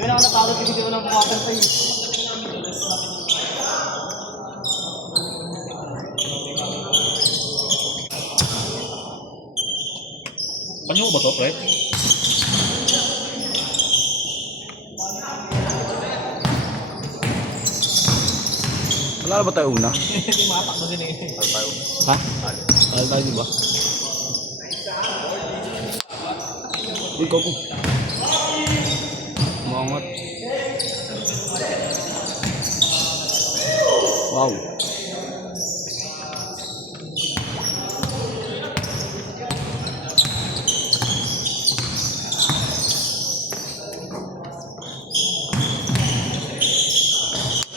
Hindi mo na ako napagod kasi hindi mo na bumakan pa yun. Panyo ba to, pre? Wala ba tayo una? Hindi makatakbo din eh. Ha? Wala tayo diba? Uy, gogo. Umangat. Wow.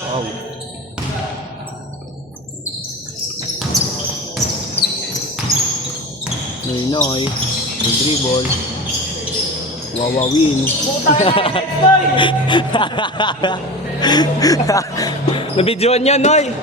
Wow. Noy, may dribble. Wawawin. Na-videoan niya, Noy.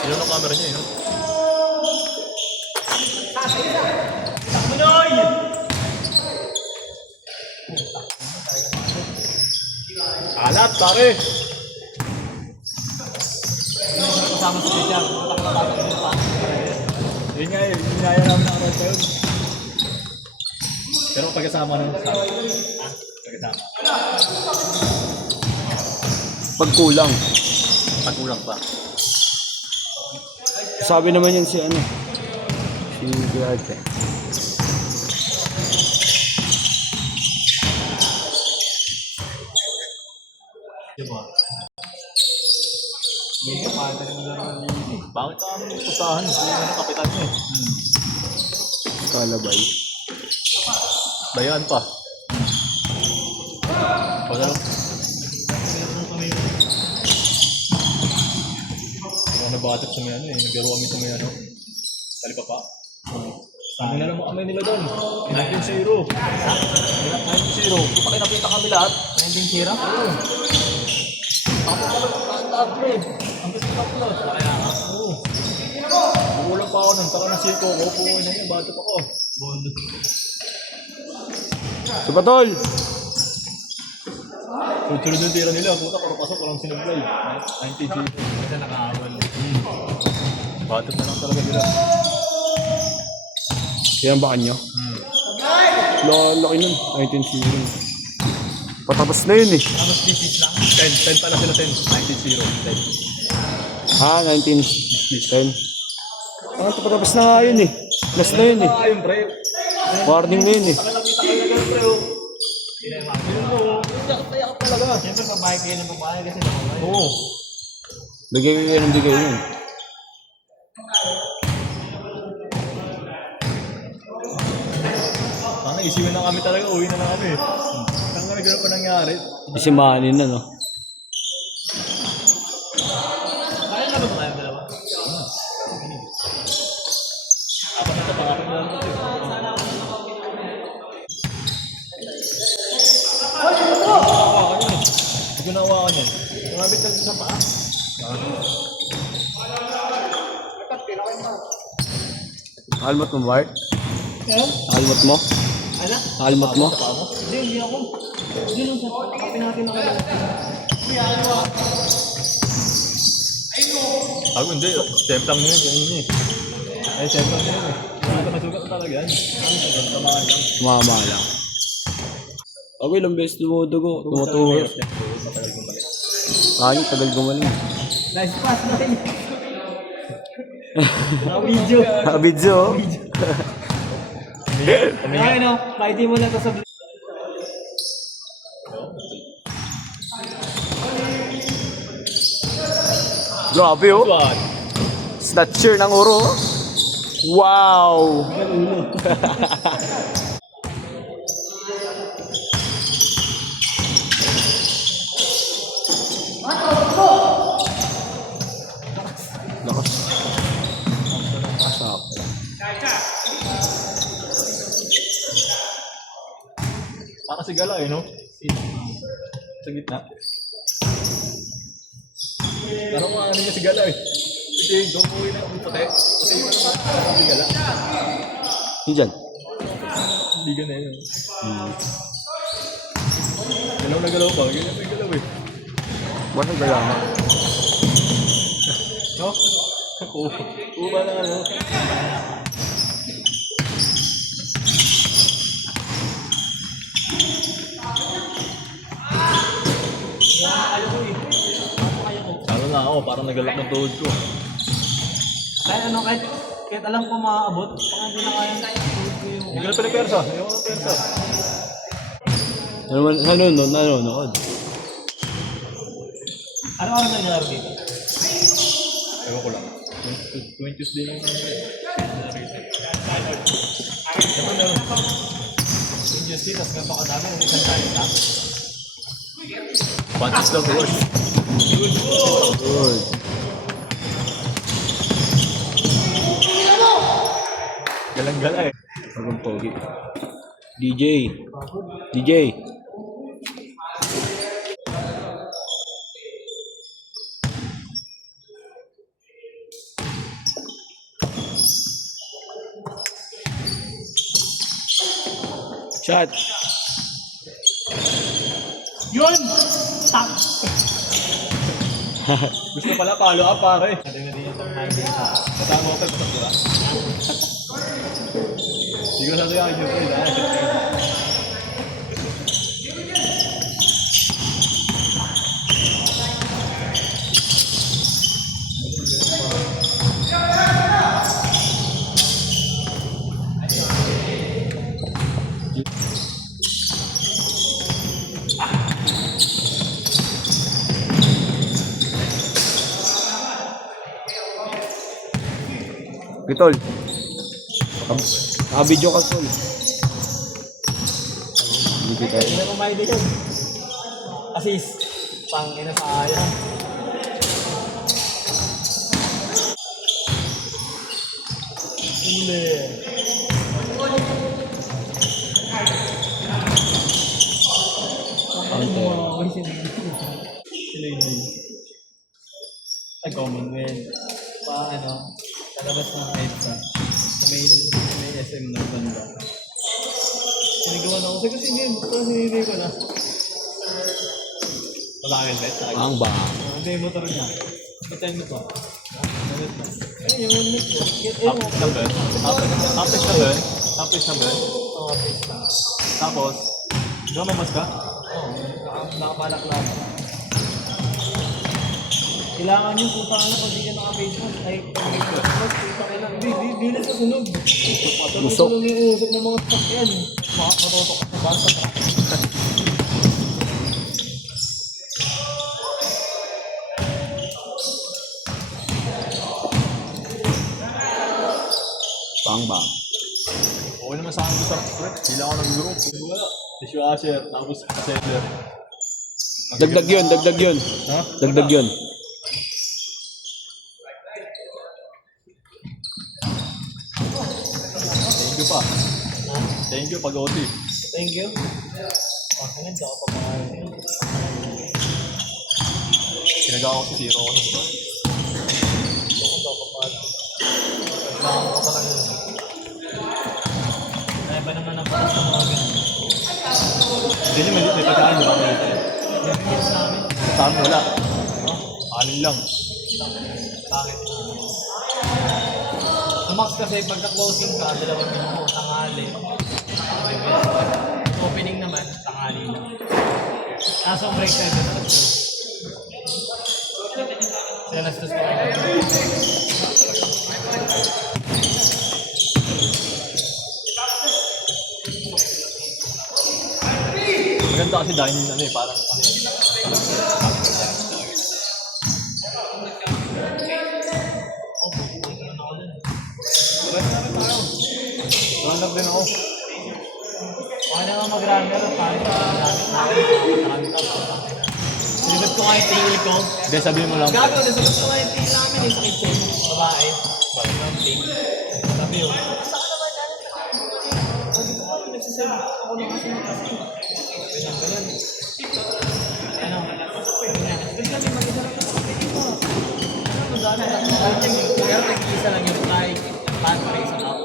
Yun ang camera niya, yun. Alat, pare! Kasama sa picture. Yun nga yun, hinaya namin ang road yun. Pero pagkasama naman sa pagkasama. Pagkulang. Pagkulang pa. Sabi naman yan si ano. Si Duarte. Diba? Hindi ka pata rin lang ng lili. Bakit ka kami pustahan? Hindi ka kapitan mo eh. Kalabay. Bayaan pa. Pag ano? Mga nabatak sa may ano eh. Naglaro kami sa may ano. Talipapa. Ano na naman kami nila doon? 19-0. 19-0. Kung pakinapita kami lahat. 19-0? Oo. Ako talaga ang pre. Ang gusto ka plus. Kaya nga. Oo. Bukulang pa ako nun. Taka ng siko ko. Pukuin na yun. Batok ako. Bondo. Si Patol! Sunod yung tira nila. Puta, parapasok. Walang sinablay. 90G. Kasi nakaawal. Batok na lang talaga nila. Yan ba kanyo? Laki nun. 19-0. Patapos na yun eh. Tapos digit lang. 10 pala sila 10. 19-0. 10. Ah, 19-10. Ah, patapos na nga yun eh. Last na yun eh. Ayun, pre. Warning na yun eh. Nakita ka na pre. Iyak talaga. Siyempre, babae kayo ng babae kasi nakaway. Oo. Bigay ko yun ang bigay yun. Tanga, isiwan na kami talaga. Uwi na lang kami. Tanga, may ganun pa nangyari. Kasi mahanin na no. Kaya na ba tayo dalawa? Apat na tapangapin na lang. Hindi ko nahawakan yan. Grabe talaga sa paa. Almot mo, Bart? Eh? Almot mo? Ano? Almot mo? Hindi ako. Yun yung sa kapin natin na kaya. Ako hindi, stem lang yun, ganyan eh. Ay, stem lang yun eh. Hindi ka masugat talaga yan. Ano sa ganun, tamaan lang. Mama lang. Ako ilang beses dumudugo. Tumutuhos. Matagal kong balik. Ay, tagal gumaling. Nice pass na rin. Video. Nakabidyo. Ay, no. Pwede mo na ito sa Grabe oh. Squad. Snatcher ng oro. oh. Wow. Lakas. Asap. Parang si Gala eh, no? Sa gitna. Parang mga ano niya si Gala eh. Kasi gumuwi na ang puti. Kasi yung parang si Gala. Yun dyan. Hindi ka na yun. Galaw na galaw pa. Ganyan na galaw eh. Basta galaman. No? Uba na ano. Lalo na ako, parang nagalak ng tuhod ko. kahit ano, kahit alam ko maaabot, baka hindi na kaya yung Hindi ko na pinapersa. Ayaw ko ng persa. Nanonood. Ano na nangyari dito? Ewan ko lang. 20 Tuesday lang yung Yung Tuesday, tapos ganito kadami, yung isang tayo na. Punches lang ko yun. Good. Galang-gala eh. Bagong pogi. DJ. Shot. Yun! Tak! Gusto pala follow up pare. Sabi na din yung turn Matama ko tayo sa ba? Hindi ko sasayakin yung play dahil. Bitol. Video ka tol. Hindi tayo. Hindi mo may din. Assist. Pang ina sayang. Ule. Ay, Commonwealth. Pa ano, sa labas ng EDSA. May SM na banda. Sinigawan ako. Kasi sinigay ko na. Wala kang helmet. Ang ba? Hindi yung motor niya. Ba't mo pa? Helmet na. Ayun, yung helmet mo. Tapos na ba? Tapos na ba? Tapos na ba? Oo, face na. Tapos, di ba may mask ka? Oo, nakabalak lang. Kailangan yung kung paano kung di ka naka-face mask ay hindi na sa sunog. Usok. Sunog yung usok ng mga sakyan. Matutok ka sa basa. Pang ba? Okay naman sa akin sa prep. Hindi ako nag-group. Wala. Dishwasher. Tapos ascender. Dagdag yun. Ha? Dagdag yun. Thank you pa. Thank you pag-OT. Thank you. Ngayon, ako pa mga Sinagawa ko si Zero ko nun. Kailangan ko pa lang yun. Kaya ba naman ang paras ng mga ganun? Hindi Hindi nyo may pagkaan nyo. Yung meals namin. Sa amin wala. Anin lang. Bakit? Sa Max kasi pagka-closing ka, 2 minuto, tanghali. Opening naman, tanghali lang. Kaso ang break time na sila nastos pa kayo. Maganda kasi dining ano eh, parang ano eh. Hanap din ako. Okay naman mag-runner, parang sinibat ko nga yung tingil ko. Hindi, sabihin mo lang. Gago, nasagot ko nga yung tingil namin eh, sa kitchen. Babae. Something. Sabi yun. Saan naman dahil? Sabi ko kami, nagsasabi ako na kasi magkasi. Sabi na, ganun. Ano? Doon kami mag-isa lang sa kapatid mo. Ano mo daan? Pero nag-iisa lang yung fly. Pan pa rin sa cup.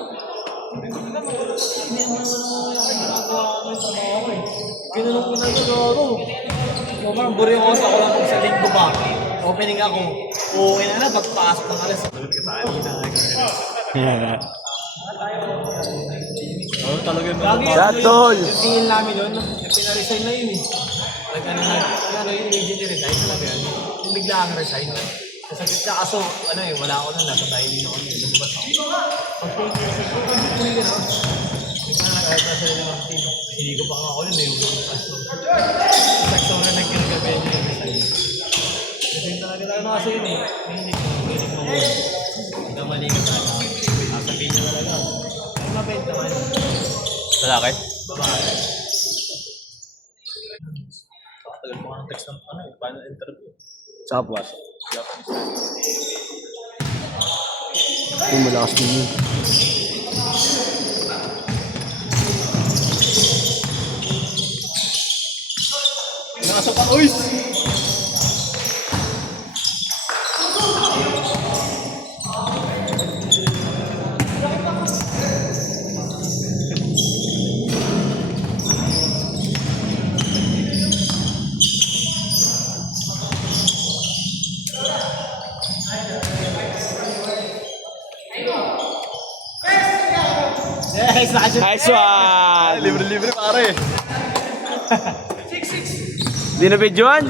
Sabi ko, hindi naman wala ako ginagawa ko sa mga ko eh. Ginulong ko na ito, gago. So, parang buryoso ako lang kung sa linggo ba. Opening ako. Okay na na, pagpasok ng alas. Sabi ka sa akin na. Ano talaga yung Lagi mga Shot, tol. yung tingin namin doon, pinaresign na yun eh. Ano yun, immediately resign talaga yan. Yung bigla ang resign. Kasagit ka, kaso, ano eh, wala ako na, nasa dining ako. Lumabas ako. Pag-take ko, sabi ko, ano yun ah? Hindi pa na kahit nasa ng team. Hindi ko pa nga ako nun eh, yung lumabas ko. Sakto na nagkagabi niya yung resign. Kasi talaga tayo kasi yun eh. Hindi mo muna. Namali ka talaga. Sasabihin niya talaga. Ay, mabait naman. lalaki? Babae. Tagal mo ang text ng ano eh, final interview. Sapwas. Japanese. Yung malakas din yun. Nasa pa, uy! Yes, Nice one! Libre-libre pare. Di na videoan?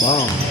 Wow.